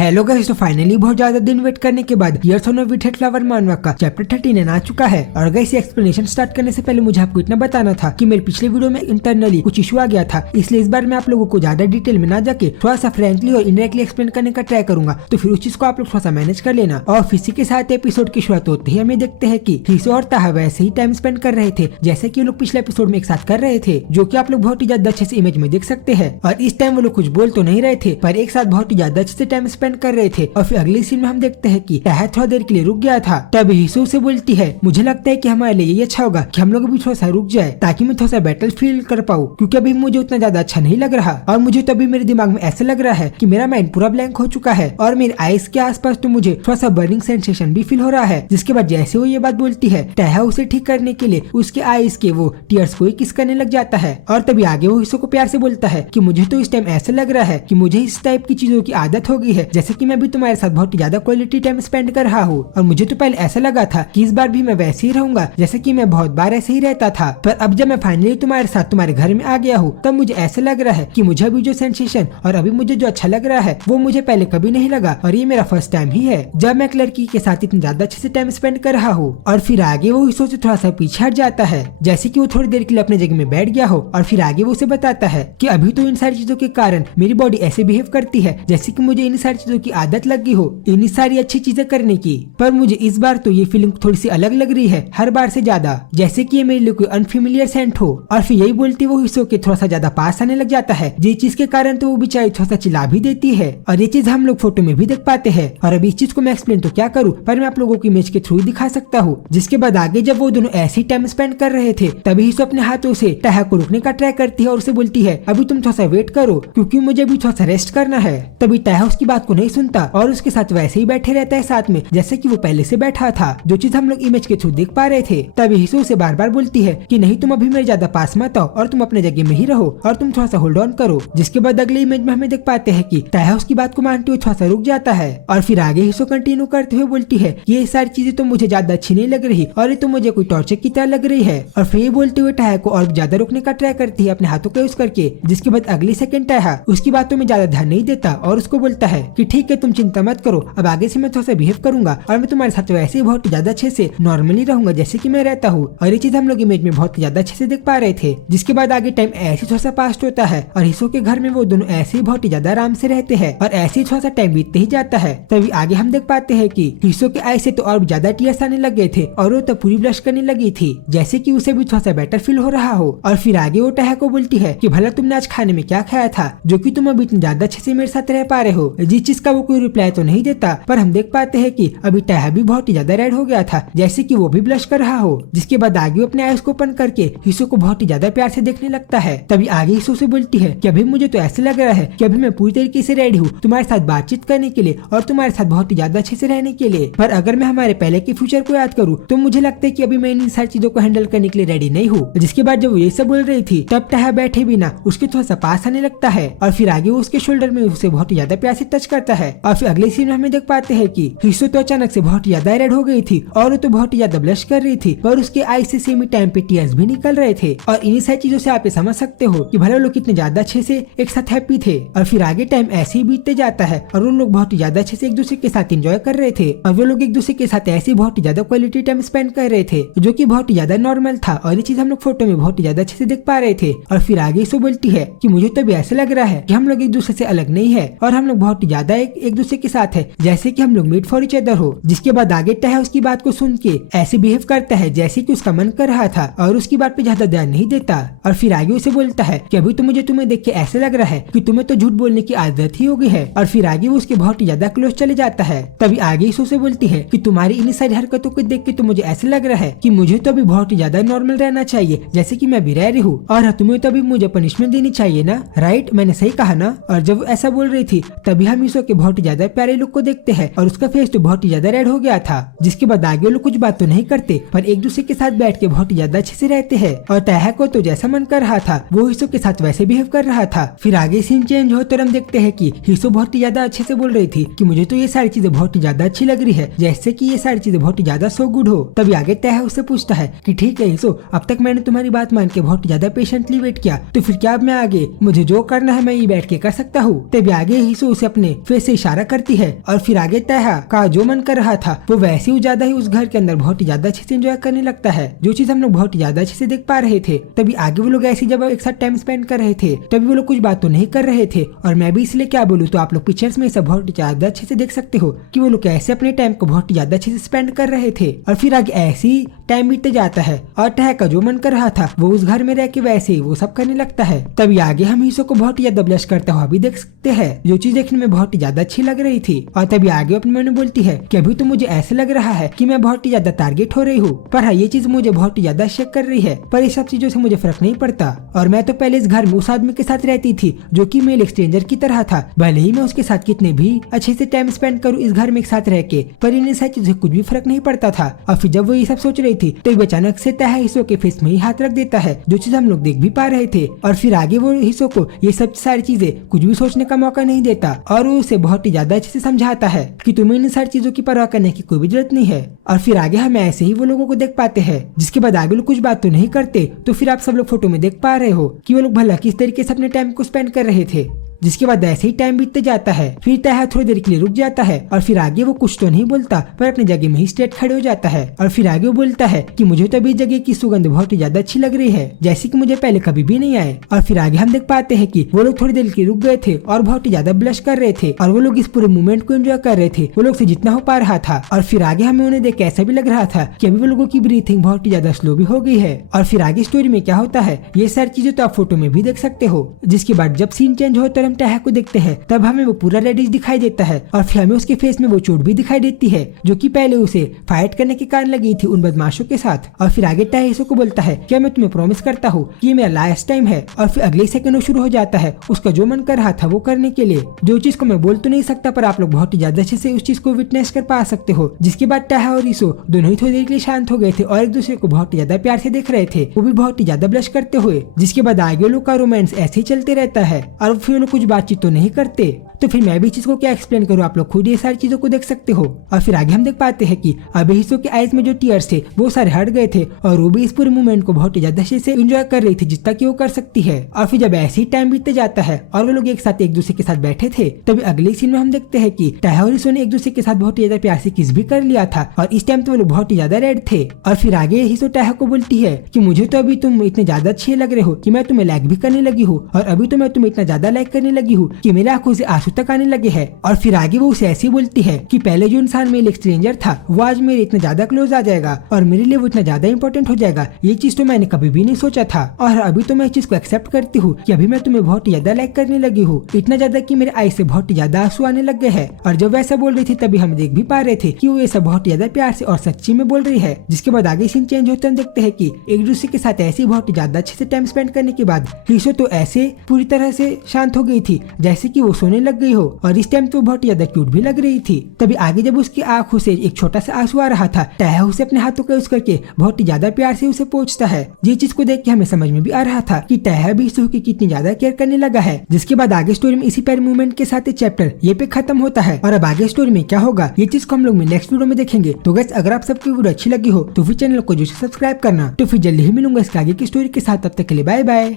Hello guys, तो finally बहुत ज्यादा दिन वेट करने के बाद ईयर्स ऑन विथ फ्लावर मानवा का चैप्टर 13 आ चुका है। और गाइस, एक्सप्लेनेशन स्टार्ट करने से पहले मुझे आपको इतना बताना था कि मेरे पिछले वीडियो में इंटरनली कुछ इशू आ गया था, इसलिए इस बार मैं आप लोगों को ज्यादा डिटेल में ना जाके थोड़ा सा फ्रेंकली और इनडायरेक्टली एक्सप्लेन करने का ट्राई करूंगा। तो फिर उस चीज को आप लोग थोड़ा सा मैनेज कर लेना। और इसी के साथ एपिसोड की शुरुआत होते ही हमें देखते हैं कि हिसो और ताहा वैसे ही टाइम स्पेंड कर रहे थे जैसे कि लोग पिछले एपिसोड में एक साथ कर रहे थे, जो कि आप लोग बहुत ही ज्यादा अच्छे से इमेज में देख सकते हैं। और इस टाइम वो लोग कुछ बोल तो नहीं रहे थे, पर एक साथ बहुत ही ज्यादा अच्छे से टाइम स्पेंड कर रहे थे। और फिर अगली सीन में हम देखते हैं कि ताहा थोड़ा देर के लिए रुक गया था। तब हिसो से बोलती है, मुझे लगता है कि हमारे लिए ये अच्छा होगा कि हम लोग भी थोड़ा सा रुक जाए ताकि मैं थोड़ा सा बैटल फील कर पाऊँ, क्योंकि अभी मुझे उतना ज्यादा अच्छा नहीं लग रहा। और मुझे तभी मेरे दिमाग में ऐसा लग रहा है कि मेरा माइंड पूरा ब्लैंक हो चुका है और मेरे आईज के आसपास तो मुझे थोड़ा सा बर्निंग सेंसेशन भी फील हो रहा है। जिसके बाद जैसे वो ये बात बोलती है, ताहा उसे ठीक करने के लिए उसके आईज के वो टीयर्स को ही किस करने लग जाता है। और तभी आगे वो हिसो को प्यार से बोलता है कि मुझे तो इस टाइम ऐसा लग रहा है कि मुझे इस टाइप की चीजों की आदत हो गई है, जैसे कि मैं भी तुम्हारे साथ बहुत ज्यादा क्वालिटी टाइम स्पेंड कर रहा हूँ। और मुझे तो पहले ऐसा लगा था कि इस बार भी मैं वैसे ही रहूंगा जैसे कि मैं बहुत बार ऐसे ही रहता था, पर अब जब मैं फाइनली तुम्हारे साथ तुम्हारे घर में आ गया हूँ तब मुझे ऐसा लग रहा है कि मुझे अभी जो सेंसेशन और अभी मुझे जो अच्छा लग रहा है वो मुझे पहले कभी नहीं लगा। और ये मेरा फर्स्ट टाइम ही है जब मैं एक लड़की के साथ इतना ज्यादा अच्छे से टाइम स्पेंड कर रहा हूँ। और फिर आगे वो हिसो से थोड़ा सा पीछे हट जाता है, जैसे कि वो थोड़ी देर के लिए अपने जगह में बैठ गया हो। और फिर आगे वो उसे बताता है कि अभी तो इन सारी चीजों के कारण मेरी बॉडी ऐसे बिहेव करती है जैसे कि मुझे इन सारी चीजों की आदत लगी हो, इन सारी अच्छी चीजें करने की। पर मुझे इस बार तो ये फीलिंग थोड़ी सी अलग लग रही है, हर बार से ज्यादा, जैसे कि ये मेरे लिए कोई अनफेमिलियर सेंट हो। और फिर यही बोलती वो हिसो के थोड़ा सा ज्यादा पास आने लग जाता है, जिस चीज के कारण तो वो बेचारी थोड़ा सा चिल्ला भी देती है। और ये चीज हम लोग फोटो में भी देख पाते हैं। और अभी इस चीज को मैं एक्सप्लेन तो क्या करूँ, पर मैं आप लोगों की इमेज के थ्रू दिखा सकता हूँ। जिसके बाद आगे जब वो दोनों ऐसे टाइम स्पेंड कर रहे थे तभी हिसो अपने हाथों से ताहा को रोकने का ट्राई करती है और उसे बोलती है, अभी तुम थोड़ा सा वेट करो क्योंकि मुझे भी थोड़ा सा रेस्ट करना है। तभी ताहा उसकी बात को नहीं सुनता और उसके साथ वैसे ही बैठे रहता है साथ में जैसे कि वो पहले से बैठा था, जो चीज हम लोग इमेज के थ्रू देख पा रहे थे। तभी हिसो उसे बार बार बोलती है कि नहीं, तुम अभी मेरे ज्यादा पास मत आओ और तुम अपने जगह में ही रहो और तुम थोड़ा सा होल्ड ऑन करो। जिसके बाद अगले इमेज में हमें देख पाते हैं कि ताहा उसकी बात को मानते हुए थोड़ा सा रुक जाता है। और फिर आगे हिसो कंटिन्यू करते हुए बोलती है कि ये सारी चीजें तो मुझे ज्यादा अच्छी नहीं लग रही और ये तो मुझे कोई टॉर्चर की तरह लग रही है। और फिर ये बोलते हुए ताहा को और ज्यादा रोकने का ट्राई करती है अपने हाथों का यूज करके। जिसके बाद अगली सेकंड ताहा उसकी बातों में ज्यादा ध्यान नहीं देता और उसको बोलता है कि ठीक है, तुम चिंता मत करो, अब आगे से मैं थोड़ा सा बिहेव करूंगा और मैं तुम्हारे साथ वैसे ही बहुत ज्यादा अच्छे से नॉर्मली रहूंगा जैसे कि मैं रहता हूँ। और ये चीज हम लोग इमेज में बहुत ज्यादा अच्छे से देख पा रहे थे। जिसके बाद आगे टाइम ऐसे थोड़ा सा पास्ट होता है और हिसो के घर में वो दोनों ऐसे ही बहुत ज्यादा आराम से रहते हैं और ऐसे ही थोड़ा सा टाइम बीतते ही जाता है। तभी आगे हम देख पाते हैं कि हिसो के आई से तो और ज्यादा टीयर्स आने लग गए थे और वो तो पूरी ब्लश करने लगी थी, जैसे कि उसे भी थोड़ा सा बेटर फील हो रहा हो। और फिर आगे वो ताहा को बोलती है कि भला तुमने आज खाने में क्या खाया था जो कि तुम अभी इतने ज्यादा अच्छे से मेरे साथ रह पा रहे हो। जिस चीज का वो कोई रिप्लाई तो नहीं देता, पर हम देख पाते हैं कि अभी ताहा भी बहुत ही ज्यादा रेड हो गया था, जैसे कि वो भी ब्लश कर रहा हो। जिसके बाद आगे वो अपने आईज को ओपन करके हिसो को बहुत ही ज्यादा प्यार से देखने लगता है। तभी आगे हिसो से बोलती है कि अभी मुझे तो ऐसा लग रहा है कि अभी मैं पूरी तरीके से रेडी हूँ तुम्हारे साथ बातचीत करने के लिए और तुम्हारे साथ बहुत ही ज्यादा अच्छे से रहने के लिए। पर अगर मैं हमारे पहले के फ्यूचर को याद करूँ तो मुझे लगता है कि अभी मैं इन सारी चीजों को हैंडल करने के लिए रेडी नहीं हूँ। जिसके बाद जब वो ये सब बोल रही थी तब ताहा बैठे बिना उसके थोड़ा सा पास आने लगता है और फिर आगे वो उसके शोल्डर में उसे बहुत ही ज्यादा प्यार से टच करता है। और फिर अगले सीन में हमें देख पाते हैं कि हिसो तो अचानक से बहुत ज्यादा रेड हो गई थी और वो तो बहुत ही ज्यादा ब्लश कर रही थी और उसके आई से सेम टाइम पे टीयर्स भी निकल रहे थे। और इन्हीं सारी चीजों से आप ये समझ सकते हो कि भले लोग कितने ज्यादा अच्छे से एक साथ हैप्पी थे। और फिर आगे टाइम ऐसे ही बीतते जाता है और वो लोग बहुत ही ज्यादा अच्छे से एक दूसरे के साथ एंजॉय कर रहे थे और वो लोग एक दूसरे के साथ ऐसे बहुत ही ज्यादा क्वालिटी टाइम स्पेंड कर रहे थे, जो कि बहुत ही ज्यादा नॉर्मल था। और ये चीज हम लोग फोटो में बहुत ही ज्यादा अच्छे से देख पा रहे थे। और फिर आगे इसको बोलती है कि मुझे तो भी ऐसा लग रहा है कि हम लोग एक दूसरे से अलग नहीं है और हम लोग बहुत ही ज्यादा एक दूसरे के साथ है, जैसे कि हम लोग मेड फॉर ईच अदर हो। जिसके बाद आगे ताहा उसकी बात को सुन के ऐसे बिहेव करता है जैसे कि उसका मन कर रहा था और उसकी बात पे ज्यादा ध्यान नहीं देता। और फिर आगे उसे बोलता है कि अभी तो मुझे तुम्हें देख के ऐसे लग रहा है कि तुम्हें तो झूठ बोलने की आदत ही हो गई है। और फिर आगे वो उसके बहुत ही ज्यादा क्लोज चले जाता है। तभी आगे इसो से बोलती है कि तुम्हारी इन सारी हरकतों को देख के तो मुझे ऐसे लग रहा है कि मुझे तो अभी बहुत ही ज्यादा नॉर्मल रहना चाहिए जैसे कि मैं भी रह रही हूँ, और तुम्हें तो अभी मुझे पनिशमेंट देनी चाहिए ना, राइट? मैंने सही कहा ना? और जब ऐसा बोल रही थी तभी हम इसो के बहुत ही ज्यादा प्यारे लुक को देखते हैं और उसका फेस तो बहुत ही ज्यादा रेड हो गया था। जिसके बाद आगे लोग कुछ बात तो नहीं करते पर एक दूसरे के साथ बैठ के बहुत ही ज्यादा अच्छे से रहते हैं। और ताहा को तो जैसा मन कर रहा था वो हिसो के साथ वैसे बिहेव कर रहा था। फिर आगे सीन चेंज हो तो हम देखते हैं कि हिसो बहुत ही ज्यादा अच्छे से बोल रही थी कि मुझे तो ये सारी चीजें बहुत ही ज्यादा अच्छी लग रही है, जैसे कि ये सारी चीजें बहुत ही ज्यादा सो गुड हो। तभी आगे ताहा उससे पूछता है कि ठीक है हिसो, अब तक मैंने तुम्हारी बात मान के बहुत ज्यादा पेशेंटली वेट किया, तो फिर क्या अब मैं आगे मुझे जो करना है मैं ये बैठ के कर सकता हूँ? तभी आगे हिसो उसे अपने फेस से इशारा करती है और फिर आगे तहा का जो मन कर रहा था वो वैसे ही ज्यादा ही उस घर के अंदर बहुत ही ज्यादा अच्छे से एंजॉय करने लगता है, जो चीज हम लोग बहुत ही ज्यादा अच्छे से देख पा रहे थे। तभी आगे वो लोग ऐसी जब एक साथ टाइम स्पेंड कर रहे थे तभी वो लोग कुछ बात तो नहीं कर रहे थे, और मैं भी इसलिए क्या बोलूँ तो आप लोग पिक्चर्स में सब बहुत ही ज्यादा अच्छे से देख सकते हो कि वो लोग कैसे अपने टाइम को बहुत ही ज्यादा अच्छे से स्पेंड कर रहे थे। और फिर आगे ऐसे ही टाइम बीतते जाता है और टह का जो मन कर रहा था वो उस घर में रह के वैसे ही वो सब करने लगता है। तभी आगे हम हिस्सों को बहुत ही ज्यादा ब्लश करता हुआ भी देख सकते हैं, जो चीज देखने में बहुत ही ज्यादा अच्छी लग रही थी। और तभी आगे अपने मन में बोलती है कि अभी तो मुझे ऐसे लग रहा है कि मैं बहुत ही ज्यादा टारगेट हो रही हूँ, पर हाँ ये चीज मुझे बहुत ही ज्यादा शेक कर रही है, पर इस सब चीजों से मुझे फर्क नहीं पड़ता। और मैं तो पहले इस घर में उस आदमी के साथ रहती थी जो कि मेल एक्सचेंजर की तरह था, भले ही मैं उसके साथ कितने भी अच्छे से टाइम स्पेंड करूँ इस घर में एक साथ रह के, पर इन सब चीजों से कुछ भी फर्क नहीं पड़ता था। और फिर जब वो ये सब सोच रही थी तो अचानक से तह हिस्सों के फेस में ही हाथ रख देता है, जो चीज हम लोग देख भी पा रहे थे। और फिर आगे वो हिस्सों को ये सब सारी चीजें कुछ भी सोचने का मौका नहीं देता और वो उसे बहुत ही ज्यादा अच्छे से समझाता है कि तुम्हें इन सारी चीजों की परवाह करने की कोई भी जरूरत नहीं है। और फिर आगे हम ऐसे ही वो लोगों को देख पाते हैं, जिसके बाद आगे लोग कुछ बात तो नहीं करते। तो फिर आप सब लोग फोटो में देख पा रहे हो कि वो लोग भला किस तरीके से अपने टाइम को स्पेंड कर रहे थे। जिसके बाद ऐसे ही टाइम बीतते जाता है, फिर तह थोड़ी देर के लिए रुक जाता है और फिर आगे वो कुछ तो नहीं बोलता पर अपनी जगह में ही स्ट्रेट खड़े हो जाता है। और फिर आगे वो बोलता है कि मुझे तो अभी जगह की सुगंध बहुत ही ज्यादा अच्छी लग रही है, जैसे कि मुझे पहले कभी भी नहीं आए। और फिर आगे हम देख पाते हैं कि वो लोग थोड़ी देर के रुक गए थे और बहुत ही ज्यादा ब्लश कर रहे थे और वो लोग इस पूरे मूवमेंट को एंजॉय कर रहे थे वो लोग से जितना हो पा रहा था। और फिर आगे हमें उन्हें देख ऐसा भी लग रहा था कि अभी वो लोगों की ब्रीथिंग बहुत ही ज्यादा स्लो भी हो गई है। और फिर आगे स्टोरी में क्या होता है ये सारी चीजें तो आप फोटो में भी देख सकते हो। जिसके बाद जब सीन चेंज हो तो हम टह को देखते हैं, तब हमें वो पूरा रेडिश दिखाई देता है और फिर हमें उसके फेस में वो चोट भी दिखाई देती है जो कि पहले उसे फाइट करने के कारण लगी थी उन बदमाशों के साथ। और फिर आगे टाइसो को बोलता है क्या मैं तुम्हें प्रॉमिस करता हूँ कि ये मेरा लास्ट टाइम है। और फिर अगले सेकंड वो शुरू हो जाता है उसका जो मन कर रहा था वो करने के लिए, जो चीज को मैं बोल तो नहीं सकता पर आप लोग बहुत ही ज्यादा अच्छे से उस चीज को विटनेस कर पा सकते हो। जिसके बाद टाहा और ईसो दोनों ही थोड़ी देर के लिए शांत हो गए थे और एक दूसरे को बहुत ही ज्यादा प्यार से देख रहे थे, वो भी बहुत ही ज्यादा ब्लश करते हुए। जिसके बाद आगे लोग का रोमांस ऐसे ही चलते रहता है और फिर लोग कुछ बातचीत तो नहीं करते। तो फिर मैं भी चीज को क्या एक्सप्लेन करूँ, आप लोग खुद ये सारी चीजों को देख सकते हो। और फिर आगे हम देख पाते हैं कि अभी हिस्सों के आईज में जो टीयर्स थे वो सारे हट गए थे और वो भी इस पूरे मूवमेंट को बहुत ही ज्यादा अच्छे से एंजॉय कर रही थी जितना कि वो कर सकती है। और फिर जब ऐसे ही टाइम बीतते जाता है और वो लोग एक साथ एक दूसरे के साथ बैठे थे, तभी अगले सीन में हम देखते हैं कि टाहा और हिस्सो ने एक दूसरे के साथ बहुत ही ज्यादा प्यार से किस भी कर लिया था और इस टाइम तो वो लोग बहुत ही ज्यादा रेड थे। और फिर आगे हिस्सो टाहा को बोलती है कि मुझे तो अभी तुम इतने ज्यादा अच्छे लग रहे हो कि मैं तुम्हें लाइक भी करने लगी हूँ और अभी तो मैं तुम्हें इतना ज्यादा लाइक करने लगी हूँ कि मेरे आंखों से आंसू तक आने लगे हैं। और फिर आगे वो उसे ऐसी बोलती है कि पहले जो इंसान मेरे स्ट्रेंजर था वो आज मेरे इतना ज्यादा क्लोज आ जाएगा और मेरे लिए वो इतना ज्यादा इंपॉर्टेंट हो जाएगा, ये चीज तो मैंने कभी भी नहीं सोचा था। और अभी तो मैं इस चीज को एक्सेप्ट करती हूँ कि अभी मैं तुम्हें बहुत ज्यादा लाइक करने लगी हूँ, इतना ज्यादा कि मेरे आई से बहुत ज्यादा आंसू आने लग गए हैं। और जब वैसा बोल रही थी तभी हम देख भी पा रहे थे कि वो ये सब बहुत ज्यादा प्यार से और सच्ची में बोल रही है। जिसके बाद आगे सीन चेंज होते हम देखते हैं कि एक दूसरे के साथ ऐसे बहुत ज्यादा अच्छे से टाइम स्पेंड करने के बाद हिस्सो तो ऐसे पूरी तरह से शांत हो गई थी जैसे कि वो सोने लग गई हो और इस टाइम तो बहुत ज्यादा क्यूट भी लग रही थी। तभी आगे जब उसकी आंखों से एक छोटा सा आंसू आ रहा था, टाहा उसे अपने हाथों का यूज करके बहुत ही ज्यादा प्यार से उसे पोंछता है। ये चीज को देख के हमें समझ में भी आ रहा था कि टाहा भी हिस्सो की कितनी ज्यादा केयर करने लगा है। जिसके बाद आगे स्टोरी में इसी पैर मूवमेंट के साथ चैप्टर ये पे खत्म होता है और अब आगे स्टोरी में क्या होगा ये चीज को हम लोग नेक्स्ट वीडियो में देखेंगे। तो गाइस अगर आप सबको वीडियो अच्छी लगी हो तो फिर चैनल को जो सब्सक्राइब करना। तो फिर जल्दी ही मिलूंगा इसके आगे की स्टोरी के साथ, तब तक के लिए बाय बाय।